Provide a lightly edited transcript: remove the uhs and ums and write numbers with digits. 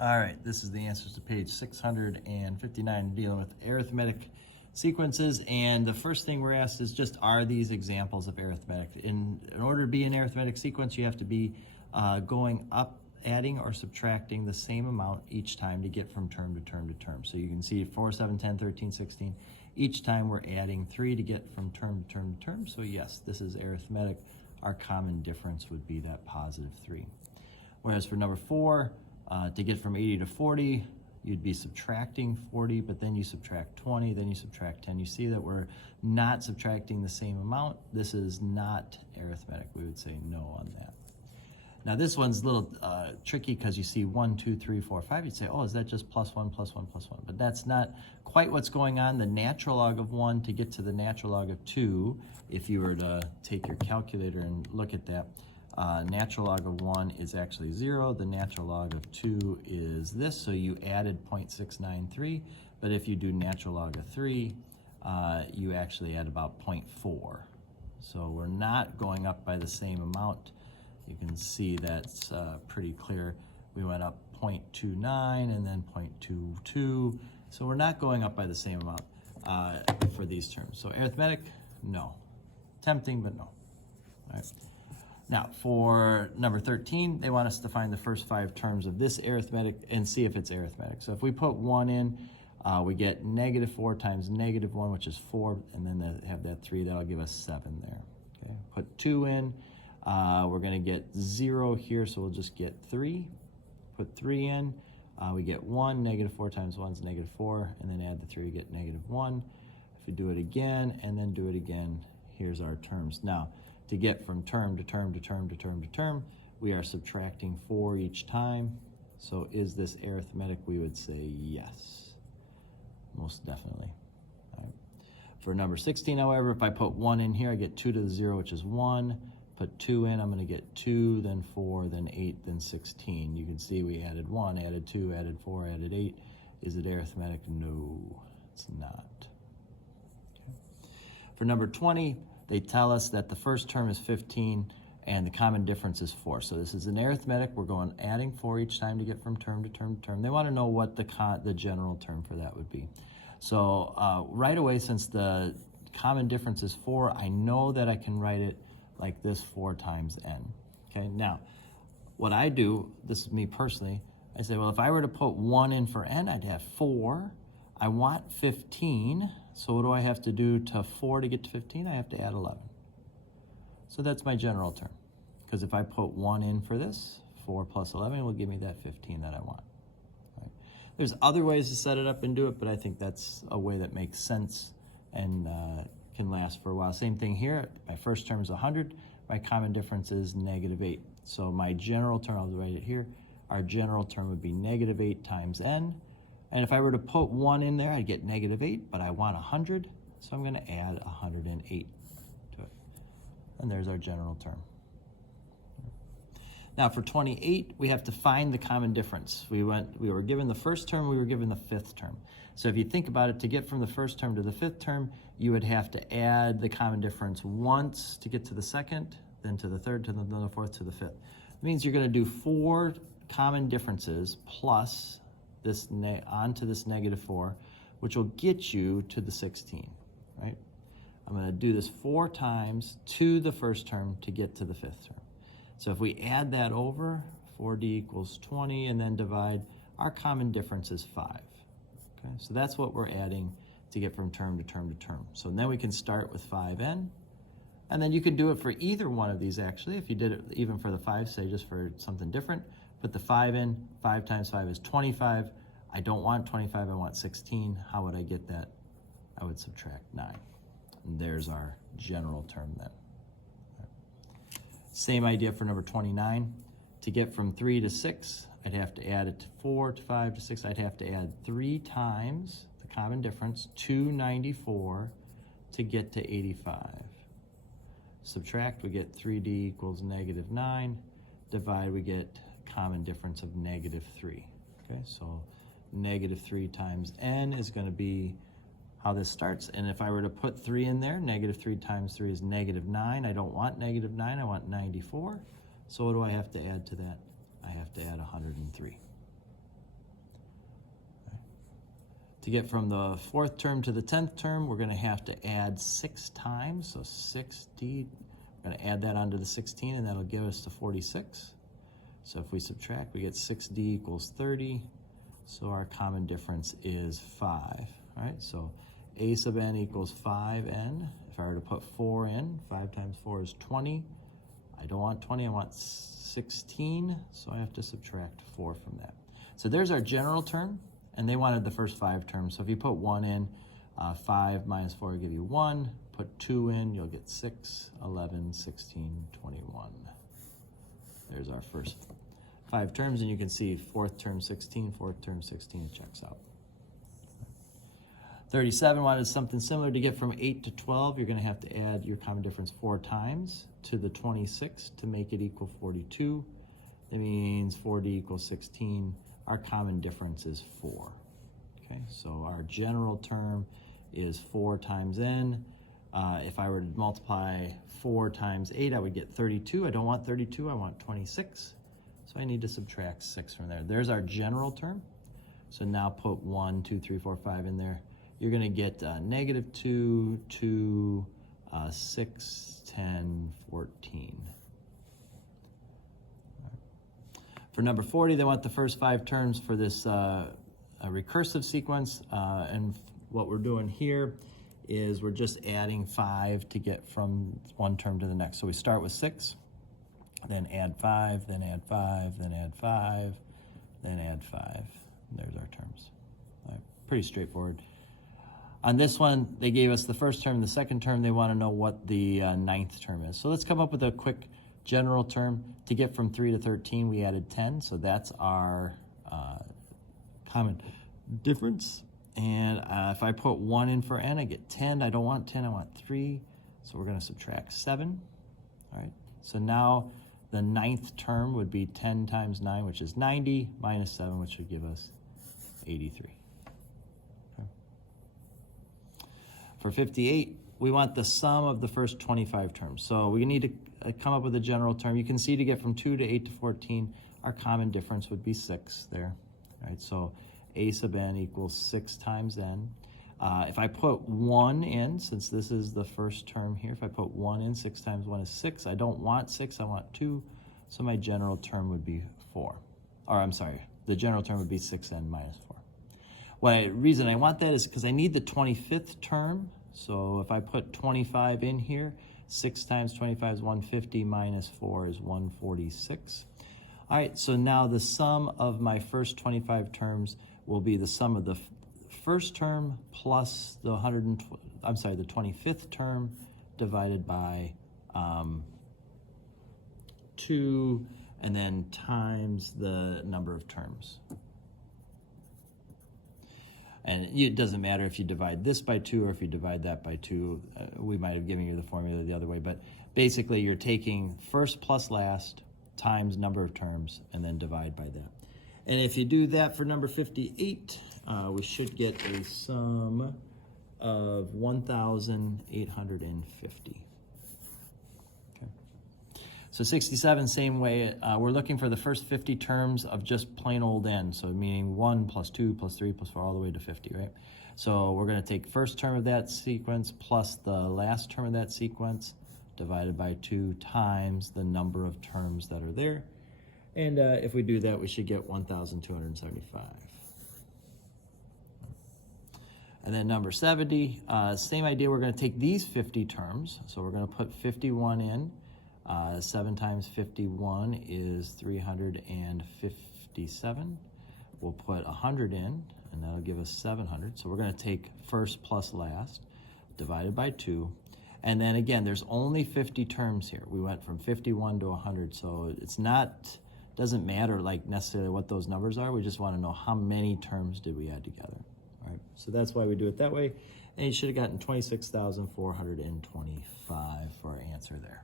All right, this is the answers to page 659, dealing with arithmetic sequences. And the first thing we're asked is just, are these examples of arithmetic? In order to be an arithmetic sequence, you have to be going up, adding or subtracting the same amount each time to get from term to term to term. So you can see 4, 7, 10, 13, 16. Each time we're adding 3 to get from term to term to term. So yes, this is arithmetic. Our common difference would be that positive 3. Whereas for number 4, to get from 80 to 40, you'd be subtracting 40, but then you subtract 20, then you subtract 10. You see that we're not subtracting the same amount. This is not arithmetic. We would say no on that. Now this one's a little tricky because you see 1, 2, 3, 4, 5. You'd say, oh, is that just plus 1, plus 1, plus 1? But that's not quite what's going on. The natural log of 1 to get to the natural log of 2, if you were to take your calculator and look at that, natural log of 1 is actually 0. The natural log of 2 is this, so you added 0.693. But if you do natural log of 3, you actually add about 0.4. So we're not going up by the same amount. You can see that's pretty clear. We went up 0.29 and then 0.22. So we're not going up by the same amount for these terms. So arithmetic, no. Tempting, but no. All right. Now, for number 13, they want us to find the first 5 terms of this arithmetic and see if it's arithmetic. So if we put 1 in, we get -4 times -1, which is 4, and then they have that 3, that'll give us 7 there. Okay. Put 2 in, we're going to get 0 here, so we'll just get 3. Put 3 in, we get 1, -4 times 1 is -4, and then add the 3, we get -1. If we do it again, and then do it again, here's our terms. Now, to get from term to term to term to term to term, we are subtracting 4 each time. So is this arithmetic? We would say yes, most definitely. All right. For number 16, however, if I put 1 in here, I get 2 to the 0, which is 1. Put 2 in, I'm going to get 2, then 4, then 8, then 16. You can see we added 1, added 2, added 4, added 8. Is it arithmetic? No, it's not. Okay. For number 20, they tell us that the first term is 15 and the common difference is 4. So this is an arithmetic. We're going adding 4 each time to get from term to term to term. They want to know what the general term for that would be. So right away, since the common difference is 4, I know that I can write it like this, 4 times n. Okay, now what I do, this is me personally, I say, well, if I were to put 1 in for n, I'd have 4. I want 15, so what do I have to do to 4 to get to 15? I have to add 11. So that's my general term. Because if I put 1 in for this, 4 plus 11 will give me that 15 that I want. Right? There's other ways to set it up and do it, but I think that's a way that makes sense and can last for a while. Same thing here. My first term is 100. My common difference is -8. So my general term, I'll write it here, our general term would be -8 times n. And if I were to put 1 in there, I'd get -8, but I want 100, so I'm going to add 108 to it. And there's our general term. Now for 28, we have to find the common difference. We were given the first term, we were given the 5th term. So if you think about it, to get from the first term to the 5th term, you would have to add the common difference once to get to the 2nd, then to the 3rd, to the 4th, to the 5th. It means you're going to do 4 common differences plus this onto this -4, which will get you to the 16, right? I'm going to do this 4 times to the first term to get to the 5th term. So if we add that over, 4d equals 20, and then divide, our common difference is 5. Okay, so that's what we're adding to get from term to term to term. So then we can start with 5n, and then you can do it for either one of these actually. If you did it even for the 5, say just for something different, put the 5 in, 5 times 5 is 25. I don't want 25, I want 16. How would I get that? I would subtract 9. And there's our general term then. Same idea for number 29. To get from 3 to 6, I'd have to add it to 4, to 5, to 6. I'd have to add 3 times the common difference, 294, to get to 85. Subtract, we get 3d equals -9. Divide, we get common difference of -3. Okay, so -3 times n is going to be how this starts. And if I were to put 3 in there, -3 times 3 is -9. I don't want -9, I want 94. So what do I have to add to that? I have to add 103. To get from the 4th term to the 10th term, we're going to have to add 6 times. So 6d, we're going to add that onto the 16, and that'll give us to 46. So if we subtract, we get 6d equals 30. So our common difference is 5. All right, so a sub n equals 5n. If I were to put 4 in, 5 times 4 is 20. I don't want 20, I want 16, so I have to subtract 4 from that. So there's our general term, and they wanted the first 5 terms. So if you put 1 in, 5 minus 4 will give you 1. Put 2 in, you'll get 6, 11, 16, 21. There's our first 5 terms, and you can see 4th term 16, 4th term 16 checks out. 37 wanted something similar. To get from 8 to 12, you're going to have to add your common difference 4 times to the 26 to make it equal 42. That means 40 equals 16. Our common difference is 4. Okay, so our general term is 4 times n. If I were to multiply 4 times 8, I would get 32. I don't want 32, I want 26. So I need to subtract 6 from there. There's our general term. So now put 1, 2, 3, 4, 5 in there. You're going to get negative 2, 2, 6, 10, 14. For number 40, they want the first 5 terms for this a recursive sequence. And what we're doing here is we're just adding 5 to get from one term to the next. So we start with 6, then add 5, then add 5, then add 5, then add 5. And there's our terms. All right, pretty straightforward. On this one, they gave us the first term, the second term. They want to know what the 9th term is. So let's come up with a quick general term. To get from 3 to 13, we added 10. So that's our common difference. And if I put 1 in for n, I get 10. I don't want 10, I want 3. So we're going to subtract 7. All right. So now the 9th term would be 10 times 9, which is 90, minus 7, which would give us 83. For 58, we want the sum of the first 25 terms. So we need to come up with a general term. You can see to get from 2 to 8 to 14, our common difference would be 6 there. All right, so a sub n equals 6 times n. If I put 1 in, since this is the first term here, if I put 1 in, 6 times 1 is 6. I don't want 6, I want 2. So my general term would be 4. Or I'm sorry, the general term would be 6n minus 4. Reason I want that is because I need the 25th term. So if I put 25 in here, 6 times 25 is 150 minus 4 is 146. All right, so now the sum of my first 25 terms will be the sum of the first term plus the 25th term divided by 2, and then times the number of terms. And it doesn't matter if you divide this by 2 or if you divide that by 2. We might have given you the formula the other way, but basically you're taking first plus last times number of terms and then divide by that. And if you do that for number 58, we should get a sum of 1,850. So 67, same way, we're looking for the first 50 terms of just plain old n, so meaning 1 plus 2 plus 3 plus 4 all the way to 50, right? So we're going to take first term of that sequence plus the last term of that sequence divided by 2 times the number of terms that are there. And if we do that, we should get 1,275. And then number 70, same idea, we're going to take these 50 terms, so we're going to put 51 in. 7 times 51 is 357. We'll put 100 in, and that'll give us 700. So we're going to take first plus last, divided by 2. And then again, there's only 50 terms here. We went from 51 to 100, so doesn't matter like necessarily what those numbers are. We just want to know how many terms did we add together. All right, so that's why we do it that way. And you should have gotten 26,425 for our answer there.